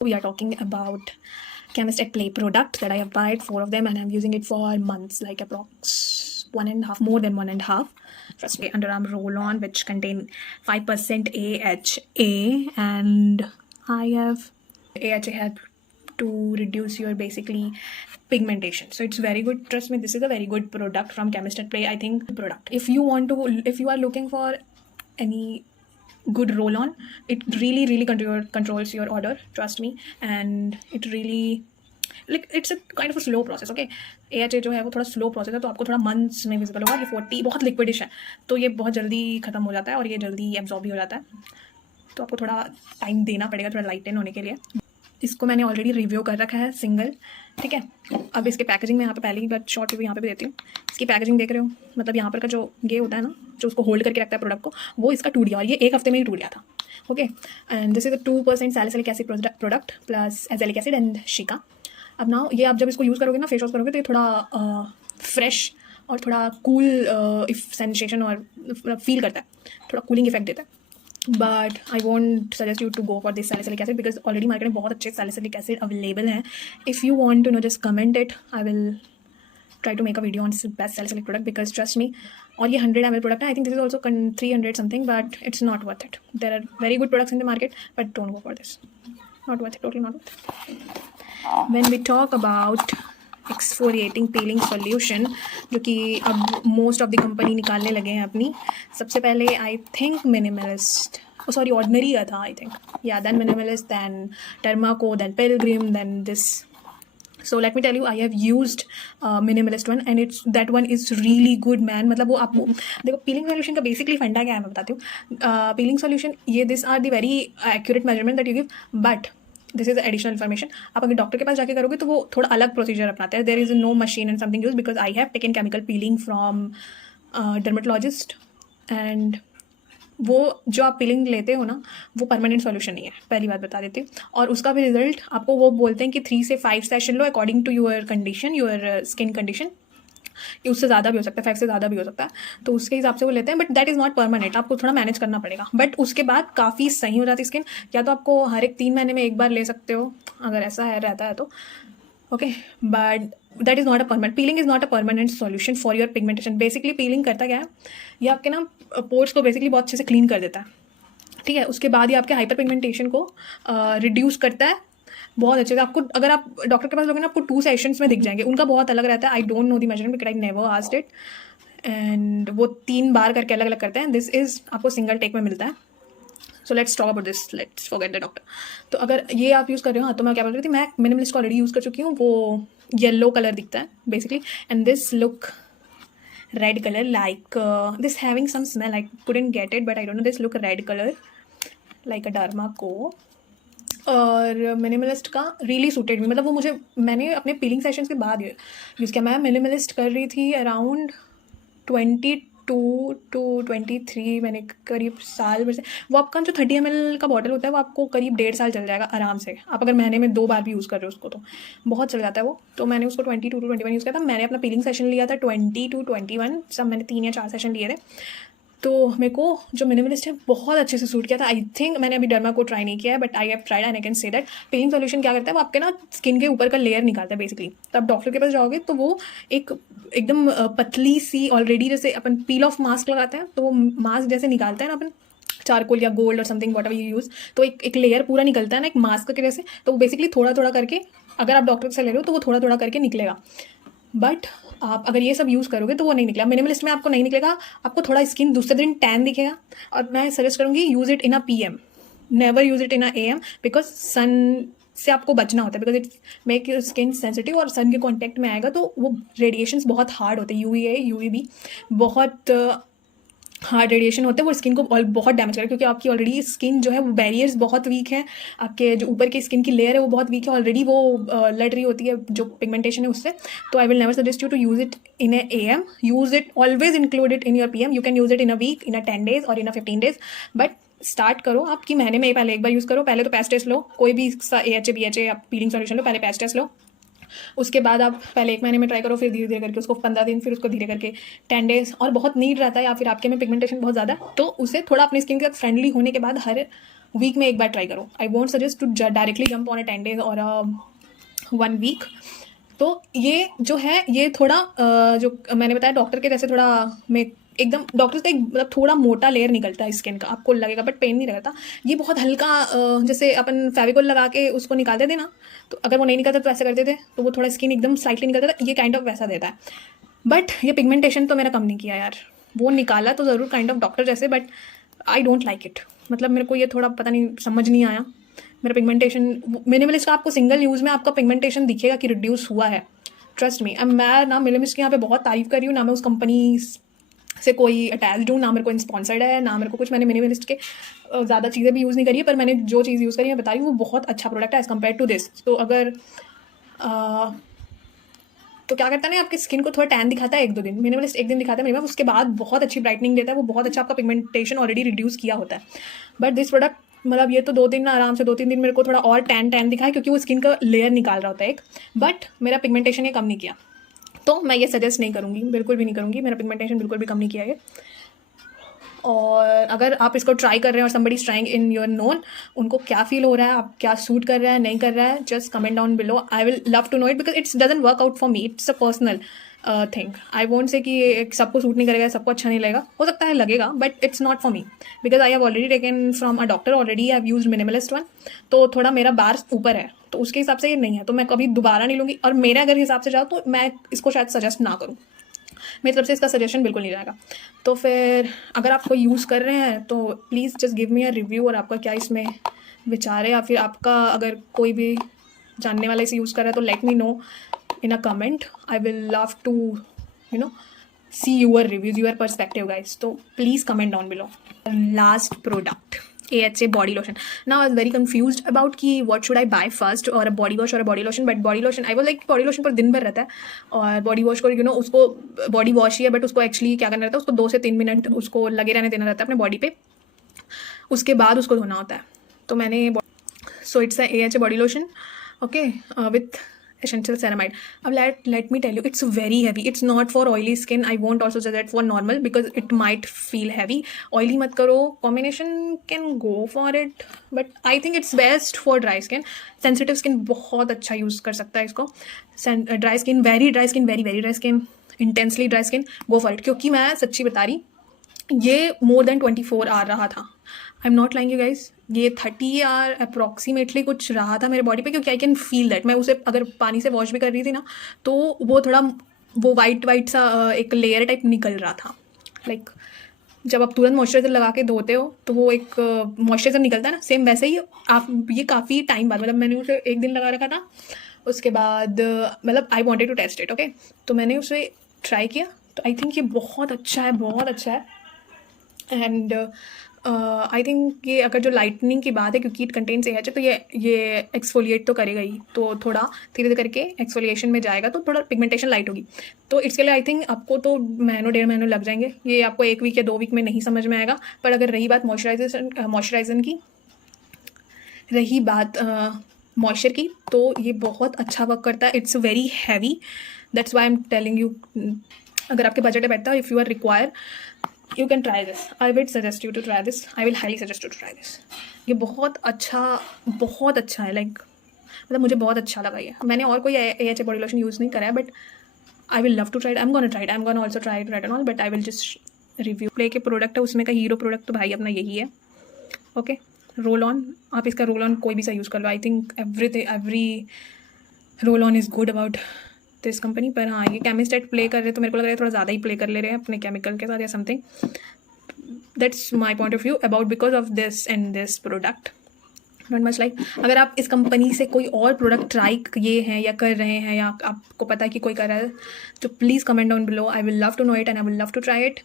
We are talking about Chemist at Play product that I have bought 4 of them and I'm using it for months, like approx 1.5, more than 1.5. Trust me, underarm roll-on which contain 5% AHA, and I have AHA help to reduce your basically pigmentation. So it's very good. Trust me, this is a very good product from Chemist at Play. I think product. If you are looking for any good roll on, it really controls your order, trust me. And it really like it's a kind of a slow process. Okay AHA जो है वो थोड़ा slow process है, तो आपको थोड़ा months में visible होगा। ये 40 बहुत लिक्विडिश है, तो ये बहुत जल्दी ख़त्म हो जाता है और ये जल्दी एब्जॉर्ब भी हो जाता है, तो आपको थोड़ा टाइम देना पड़ेगा थोड़ा लाइटन होने के लिए। इसको मैंने ऑलरेडी रिव्यू कर रखा है सिंगल, ठीक है। अब इसके पैकेजिंग में यहाँ पे पहले ही बार शॉर्ट रिव्यू यहाँ पे भी देती हूँ। इसकी पैकेजिंग देख रहे हो, मतलब यहाँ पर का जो ये होता है ना, जो उसको होल्ड करके रखता है प्रोडक्ट को, वो इसका टूट गया और ये 1 हफ्ते में ही टूट गया था। Okay, and this is a 2% salicylic acid product plus azelaic acid and शिका। अब ना ये आप जब इसको यूज़ करोगे ना, फेस वॉश करोगे, तो ये थोड़ा फ्रेश और थोड़ा कूल इफ सेंसेशन और फील करता है, थोड़ा कूलिंग इफेक्ट देता है। But I want suggest you to go for this salicylic acid because already market में बहुत अच्छे सैलिसिलिक एसिड अवेलेबल हैं। If you want to know just comment it, I will try to make a video on best salicylic product because trust me, और ये 100 ml product है. I think this is also 300 something, but it's not worth it. There are very good products in the market, but don't go for this. Not worth it, totally not worth it. When we talk about exfoliating piling solution, जो कि अब most of the company निकालने लगे हैं अपनी, सबसे पहले I think Minimalist, sorry Ordinary का था आई थिंक, या then Minimalist, then Dermaco, then Pilgrim, then this. So let me tell you, I have used minimalist one and that one is really good man. मतलब वो आपको देखो, piling solution का basically फंडा क्या है मैं बताती हूँ. पीलिंग सॉल्यूशन ये this are the very accurate measurement that you give, but this is additional information. आप अगर डॉक्टर के पास जाके करोगे तो वो थोड़ा अलग प्रोसीजर अपनाते हैं. There is no machine and something use because I have taken chemical peeling from dermatologist, and वो जो आप पीलिंग लेते हो ना, वो परमानेंट सॉल्यूशन नहीं है, पहली बात बता देती हूँ. और उसका भी रिजल्ट आपको वो बोलते हैं कि 3 से 5 सेशन लो according to your condition, your skin condition. उससे ज़्यादा भी हो सकता है, 5 से ज़्यादा भी हो सकता है, तो उसके हिसाब से वो लेते हैं. But that is not permanent, आपको थोड़ा मैनेज करना पड़ेगा. बट उसके बाद काफ़ी सही हो जाती है स्किन. या तो आपको हर एक 3 महीने में एक बार ले सकते हो अगर ऐसा है रहता है तो, okay. But that is not a permanent, piling is not a permanent solution for your pigmentation. Basically piling करता क्या है, ये आपके ना पोर्स को बेसिकली बहुत अच्छे से क्लीन कर देता है, ठीक है. उसके बाद ये आपके हाइपर पिगमेंटेशन को रिड्यूस करता है बहुत अच्छे से. आपको अगर आप डॉक्टर के पास लोगे ना, आपको 2 सेशंस में दिख जाएंगे. उनका बहुत अलग रहता है, I don't know the measurement because I never asked it, and वो 3 बार करके अलग अलग करते हैं. दिस इज़ आपको सिंगल टेक में मिलता है. So let's talk about this, let's forget the doctor. तो अगर ये आप यूज़ कर रहे हो, हाँ, तो मैं क्या बोल रही थी, मैं मिनिमलिस्ट ऑलरेडी यूज़ कर चुकी हूँ. वो येलो कलर दिखता है basically, and this look red color, like this having some smell, I couldn't get it but I don't know, this look red color like a Dermaco. और minimalist का really suited मी, मतलब वो मुझे, मैंने अपने piling sessions के बाद use किया. मैं मिनिमलिस्ट कर रही थी अराउंड 22 to 23, मैंने करीब साल भर से. वो आपका जो 30 ml का बॉटल होता है वो आपको करीब 1.5 साल चल जाएगा आराम से. आप अगर महीने में 2 बार भी यूज़ कर रहे हो उसको तो बहुत चल जाता है वो. तो मैंने उसको 22 to 21 यूज़ किया था. मैंने अपना पीलिंग सेशन लिया था 20 to 21, सब मैंने 3 या 4 सेशन लिए थे. तो मेरे को जो मिनिमलिस्ट है बहुत अच्छे से सूट किया था. आई थिंक मैंने अभी डर्मा को ट्राई नहीं किया है, but I have tried and I can say that piling solution क्या करता है, वो आपके ना स्किन के ऊपर का लेयर निकालता है बेसिकली. तो आप डॉक्टर के पास जाओगे तो वो एकदम पतली सी, ऑलरेडी जैसे अपन पील ऑफ मास्क लगाते हैं तो वो मास्क जैसे निकालता है ना अपन, चारकोल या गोल्ड और something what ever you use, तो एक लेयर पूरा निकलता है ना एक मास्क के जैसे. तो वो बेसिकली थोड़ा थोड़ा करके, अगर आप डॉक्टर से ले रहे हो तो वो थोड़ा थोड़ा करके निकलेगा. बट आप अगर ये सब यूज़ करोगे तो वो नहीं निकलेगा. मिनिमलिस्ट में आपको नहीं निकलेगा, आपको थोड़ा स्किन दूसरे दिन टैन दिखेगा. और मैं सजेस्ट करूँगी use it in a PM, never use it in a AM, because sun से आपको बचना होता है, because it make your skin sensitive. और सन के कॉन्टैक्ट में आएगा तो वो रेडिएशंस बहुत हार्ड होते हैं, UVA UVB बहुत हार्ड रेडिएशन होते हैं, वो स्किन को बहुत डैमेज करेगा. क्योंकि आपकी ऑलरेडी स्किन जो है वो बैरियर्स बहुत वीक है, आपके जो ऊपर की स्किन की लेयर है वो बहुत वीक है ऑलरेडी, वो लड़ रही होती है जो पिगमेंटेशन है उससे. तो I will never suggest you to use it in a AM. Use it, always include it in your PM. You can use it in a week, in a 10 days और in a 15 days. But start करो आपकी महीने में पहले एक बार use करो. पहले तो पैच टेस्ट लो, कोई भी AHA BHA या पीलिंग सॉल्यूशन लो, पहले पैच टेस्ट लो. उसके बाद आप पहले 1 महीने में ट्राई करो, फिर धीरे धीरे करके उसको 15 दिन, फिर उसको धीरे करके 10 days. और बहुत नीड रहता है या फिर आपके में पिगमेंटेशन बहुत ज़्यादा, तो उसे थोड़ा अपनी स्किन के साथ फ्रेंडली होने के बाद हर वीक में एक बार ट्राई करो. I won't suggest to directly jump on a 10 days और 1 week. तो ये जो है ये थोड़ा जो मैंने बताया डॉक्टर के जैसे थोड़ा में एकदम डॉक्टर का एक मतलब थोड़ा मोटा लेयर निकलता है स्किन का, आपको लगेगा बट पेन नहीं रहता. ये बहुत हल्का जैसे अपन फेविकोल लगा के उसको निकालते थे ना, तो अगर वो नहीं निकलता तो ऐसे करते थे तो वो थोड़ा स्किन एकदम स्लाइटली निकलता था, ये काइंड ऑफ वैसा देता है. बट ये पिगमेंटेशन तो मेरा कम नहीं किया यार. वो निकाला तो ज़रूर काइंड ऑफ डॉक्टर जैसे, but I don't like it. मतलब मेरे को ये थोड़ा पता नहीं समझ नहीं आया. मेरा पिगमेंटेशन मिनिमलिस्ट का आपको सिंगल यूज़ में आपका पिगमेंटेशन दिखेगा कि रिड्यूस हुआ है. Trust me. अब मैं ना मिनिमलिस्ट की यहाँ पे बहुत तारीफ कर रही हूँ, ना मैं उस कंपनी से कोई अटैच्ड हूँ, ना मेरे को स्पॉन्सर्ड है, ना मेरे को कुछ. मैंने मिनिमलिस्ट के ज़्यादा चीज़ें भी यूज़ नहीं करी है, पर मैंने जो चीज़ यूज़ करी है बता रही हूँ वो बहुत अच्छा प्रोडक्ट है एज़ कम्पेयर टू दिस. तो अगर तो क्या करता है ना, आपकी स्किन को थोड़ा टैन दिखाता है 1-2 दिन. मिनिमलिस्ट 1 दिन दिखाता है मिनिमम, उसके बाद बहुत अच्छी ब्राइटनिंग देता है. वो बहुत अच्छा आपका पिगमेंटेशन ऑलरेडी रिड्यूस किया होता है. बट दिस प्रोडक्ट मतलब ये तो 2 दिन ना आराम से 2-3 दिन मेरे को थोड़ा और टैन दिखाया, क्योंकि वो स्किन का लेयर निकाल रहा होता है एक. बट मेरा पिगमेंटेशन ये कम नहीं किया, तो मैं ये सजेस्ट नहीं करूँगी, बिल्कुल भी नहीं करूँगी. मेरा पिगमेंटेशन बिल्कुल भी कम नहीं किया है. और अगर आप इसको ट्राई कर रहे हैं और somebody is trying in your known, उनको क्या फील हो रहा है, आप क्या सूट कर रहा है नहीं कर रहा है, just comment down below. I will love to know it, because it's doesn't work out for me. It's a personal thing. I won't say कि सबको सूट नहीं करेगा, सबको अच्छा नहीं लगेगा. हो सकता है लगेगा, but it's not for me, because I have already taken from a doctor already. I have used minimalist one, तो थोड़ा मेरा बार ऊपर है, तो उसके हिसाब से ये नहीं है, तो मैं कभी दोबारा नहीं लूँगी. और मेरे अगर हिसाब से जाओ तो मैं इसको शायद सजेस्ट ना करूँ. मेरी तरफ से इसका सजेशन बिल्कुल नहीं रहेगा. तो फिर अगर आप कोई यूज़ कर रहे हैं तो please just give me a review, और आपका क्या इसमें विचार है, या फिर आपका अगर कोई भी जानने वाला इसे यूज़ कर रहा है तो let me know in a comment. I will love to see your reviews, your perspective, guys. So please comment down below. Last product, AHA body lotion. Now I was very confused about कि what should I buy first, or a body wash or a body lotion. But body lotion, I was like body lotion पर दिन भर रहता है, और body wash को उसको body wash ही है, but उसको actually क्या करना रहता है, उसको 2 से 3 मिनट उसको लगे रहने देना रहता है अपने बॉडी पे, उसके बाद उसको धोना होता है. तो मैंने so it's a AHA body lotion, okay, with essential ceramide. Now let me tell you, it's very heavy. It's not for oily skin. I won't also suggest that for normal, because it might feel heavy. Oily मत करो. Combination can go for it, but I think it's best for dry skin. Sensitive skin बहुत अच्छा use कर सकता है इसको. Dry skin, very dry skin, very very dry skin, intensely dry skin, go for it. क्योंकि मैं सच्ची बता रही, ये more than 24 आ रहा था. I am not lying you guys. ये 30 आर अप्रॉक्सीमेटली कुछ रहा था मेरे बॉडी पे, क्योंकि आई कैन फील दैट. मैं उसे अगर पानी से वॉश भी कर रही थी ना, तो वो थोड़ा वो वाइट सा एक लेयर टाइप निकल रहा था. लाइक जब आप तुरंत मॉइस्चराइजर लगा के धोते हो तो वो एक मॉइस्चराइजर निकलता है ना, सेम वैसे ही आप ये काफ़ी टाइम बाद, मतलब मैंने उसे 1 दिन लगा रखा था. उसके बाद मतलब I wanted to test it, okay. तो मैंने उसे ट्राई किया, तो आई थिंक ये बहुत अच्छा है, बहुत अच्छा है. एंड आई थिंक ये अगर जो लाइटनिंग की बात है, क्योंकि इट कंटेन्स AHA, तो ये एक्सफोलिएट तो करेगा ही, तो थोड़ा धीरे धीरे करके एक्सफोलिएशन में जाएगा, तो थोड़ा पिगमेंटेशन लाइट होगी. तो इसके लिए आई थिंक आपको तो 1.5 महीने लग जाएंगे. ये आपको 1 वीक या 2 वीक में नहीं समझ में आएगा. पर अगर रही बात मॉइस्चराइजर की, तो ये बहुत अच्छा वर्क करता है. It's very heavy, that's why I am telling you. अगर आपके बजट में बैठता है, if you are require, you can try this. I would suggest you to try this. I will highly suggest you to try this. ये बहुत अच्छा है. Like मतलब मुझे बहुत अच्छा लगा ये. मैंने और कोई AHA बॉडी लोशन यूज़ नहीं करा है, but I will love to try it. I am gonna try it. I am gonna also try it and all, but I will just review. Play के प्रोडक्ट है, उसमें का hero product तो भाई अपना यही है, ओके. रोल ऑन, आप इसका रोल ऑन कोई भी सा यूज़ कर लो. I think every roll on is good about this company. पर हाँ, ये केमिस्ट एट प्ले कर रहे हैं, तो मेरे को लग रहा है थोड़ा ज़्यादा ही प्ले कर ले रहे हैं अपने केमिकल के साथ या something. That's my point of view about because of this and this product. Not much like. अगर आप इस कंपनी से कोई और प्रोडक्ट ट्राई किए हैं या कर रहे हैं, या आपको पता है कि कोई कर रहा है, तो please comment down below. I will love to know it and I will love to try it.